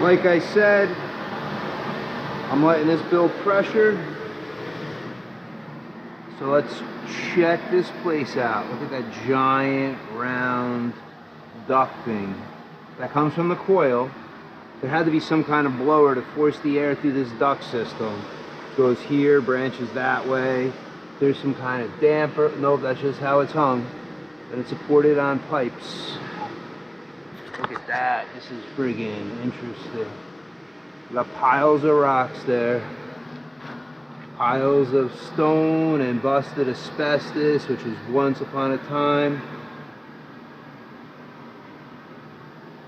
Like I said, I'm letting this build pressure. So let's check this place out. Look at that giant round duct thing. That comes from the coil. There had to be some kind of blower to force the air through this duct system. It goes here, branches that way. There's some kind of damper. Nope, that's just how it's hung. And it's supported on pipes. Look at that. This is friggin' interesting. We got piles of rocks there. Piles of stone and busted asbestos, which was once upon a time.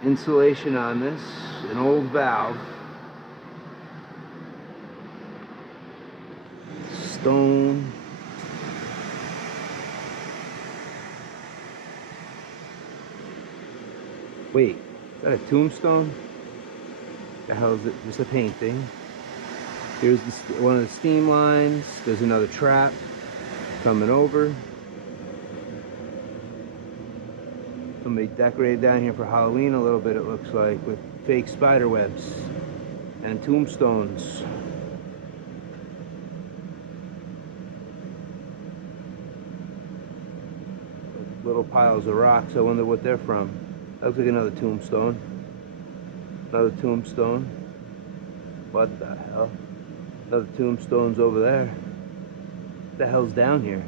Insulation on this, an old valve. Stone. Wait, is that a tombstone? The hell is it? Just a painting. Here's one of the steam lines. There's another trap coming over. Somebody decorated down here for Halloween a little bit, it looks like, with fake spider webs and tombstones. Little piles of rocks. I wonder what they're from. That looks like another tombstone. Another tombstone. What the hell? Another tombstone's over there. What the hell's down here?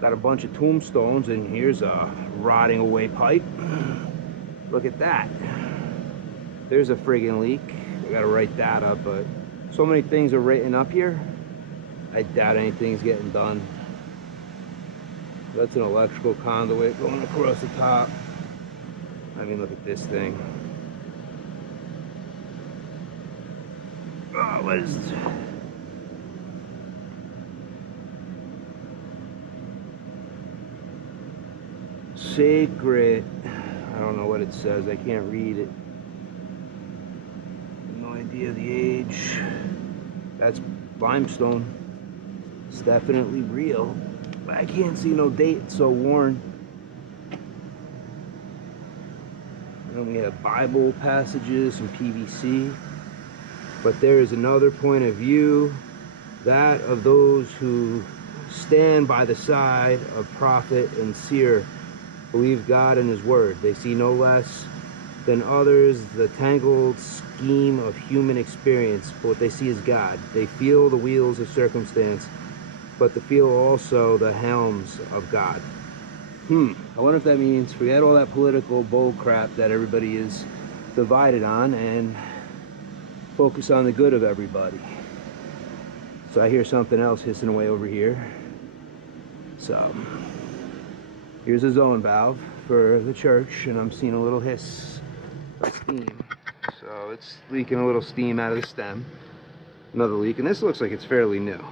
Got a bunch of tombstones, and here's a rotting away pipe. Look at that. There's a friggin' leak. I gotta write that up, but so many things are written up here. I doubt anything's getting done. That's an electrical conduit going across the top. I mean, look at this thing. Oh, what is this? Sacred. I don't know what it says. I can't read it. No idea the age. That's limestone. It's definitely real. But I can't see no date. It's so worn. And we have Bible passages and PVC. But there is another point of view, that of those who stand by the side of prophet and seer, believe God and his word. They see no less than others the tangled scheme of human experience, but what they see is God. They feel the wheels of circumstance, but they feel also the helms of God. I wonder if that means forget all that political bull crap that everybody is divided on and focus on the good of everybody. So I hear something else hissing away over here. So here's a zone valve for the church, and I'm seeing a little hiss of steam. So it's leaking a little steam out of the stem. Another leak, and this looks like it's fairly new.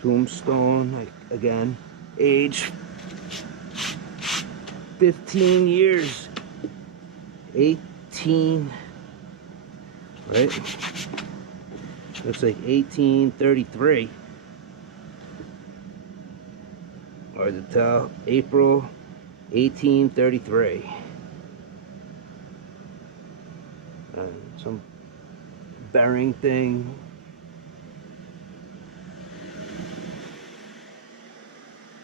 Tombstone, again, age 15 years, 18, right? Looks like 1833. Hard to tell. April 1833. Some bearing thing.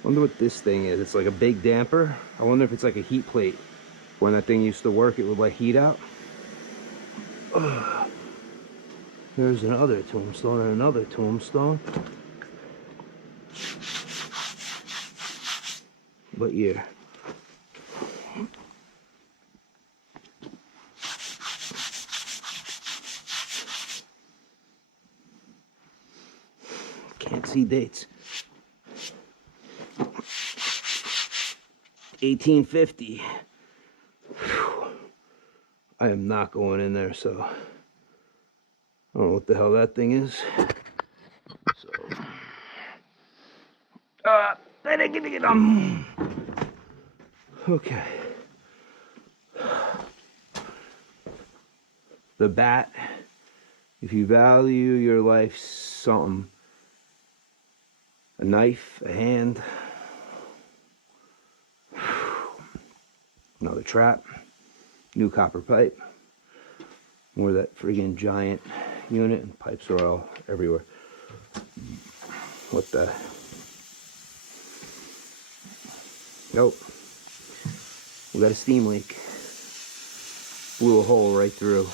Wonder what this thing is. It's like a big damper. I wonder if it's like a heat plate. When that thing used to work, it would let heat out. There's another tombstone and another tombstone. What year? Can't see dates. 1850. Whew. I am not going in there, so I don't know what the hell that thing is. So, okay. The bat. If you value your life, something. a knife, a hand, another trap, new copper pipe, more of that friggin' giant unit, and pipes are all everywhere. What the? Nope. We got a steam leak. Blew a hole right through.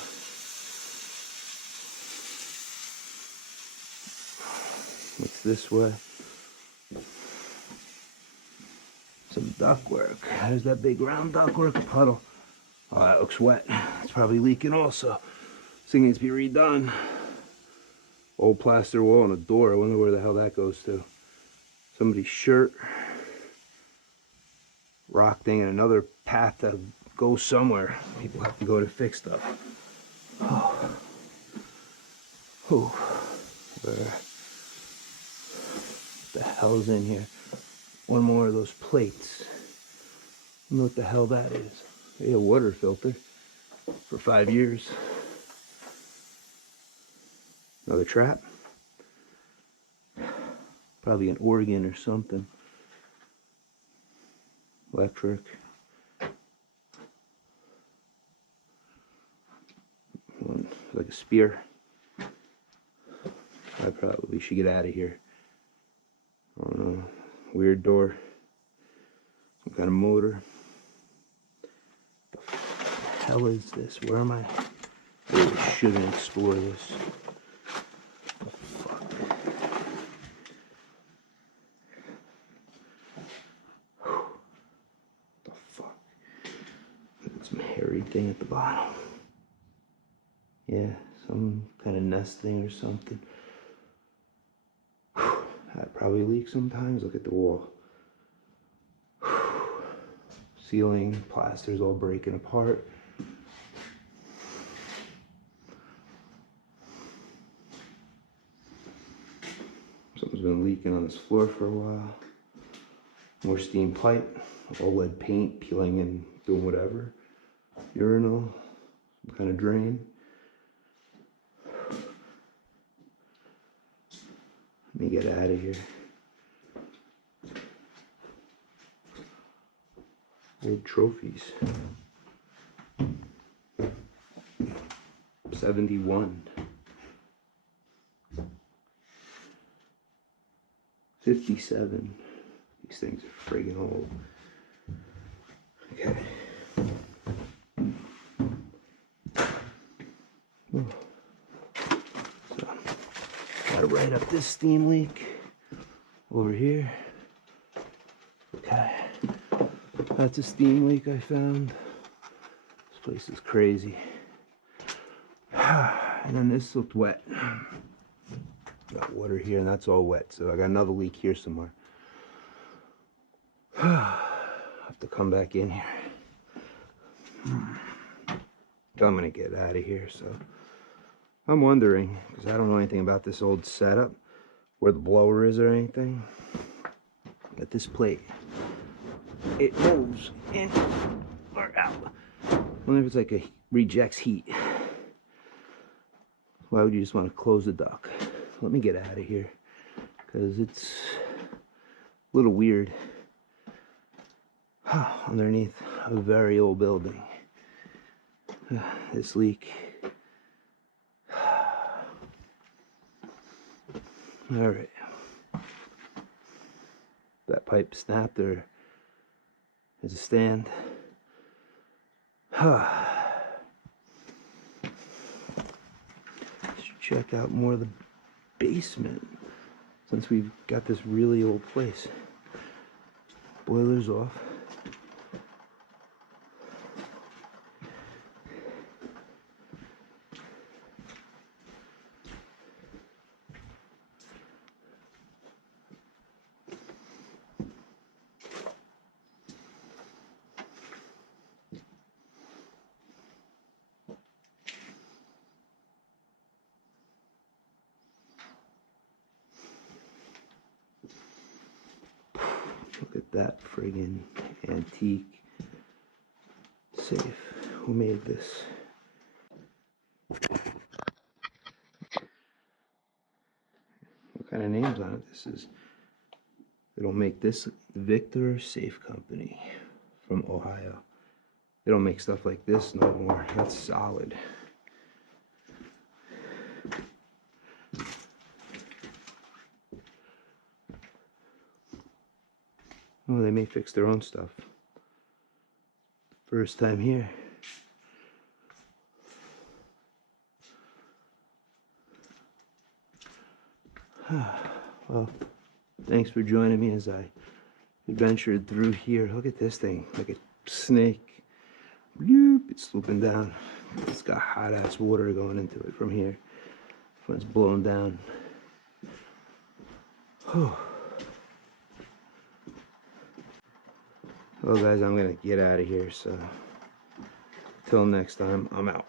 What's this way? Some ductwork. There's that big round ductwork puddle. Oh, that looks wet. It's probably leaking also. This thing needs to be redone. Old plaster wall and a door. I wonder where the hell that goes to. Somebody's shirt. Rock thing and another path that goes somewhere. People have to go to fix stuff. Oh. Oh. Where the hell's in here? One more of those plates. I don't know what the hell that is. Maybe a water filter for 5 years. Another trap. Probably an organ or something. Electric. One, like a spear. I probably should get out of here. I don't know. Weird door. Some kind of motor. What the hell is this? Where am I? I really shouldn't explore this. What the fuck? What the fuck? Some hairy thing at the bottom. Yeah, some kind of nest thing or something. That probably leaks sometimes. Look at the wall. Ceiling, plaster's all breaking apart. Something's been leaking on this floor for a while. More steam pipe, all lead paint, peeling and doing whatever. Urinal, some kind of drain. Let me get out of here. Old trophies. 71. 57. These things are friggin' old. Okay. So, gotta write up this steam leak over here. Okay. That's a steam leak I found. This place is crazy. And then this looked wet. Got water here and that's all wet. So I got another leak here somewhere. I have to come back in here. I'm gonna get out of here. So I'm wondering, because I don't know anything about this old setup, where the blower is or anything. At this plate, it moves in or out. I wonder if it's like a rejects heat. Why would you just want to close the duct? Let me get out of here, because it's a little weird. Underneath a very old building. This leak. Alright. That pipe snapped or is a stand. Should check out more of the basement since we've got this really old place. Boiler's off. Look at that friggin' antique safe. Who made this? What kind of names on it? This is They don't make this. Victor Safe Company from Ohio. They don't make stuff like this no more. That's solid. Oh, they may fix their own stuff. First time here. Well, thanks for joining me as I adventured through here. Look at this thing, like a snake. Bloop, it's swooping down. It's got hot ass water going into it from here when it's blowing down. Oh. Well guys, I'm gonna get out of here, so till next time, I'm out.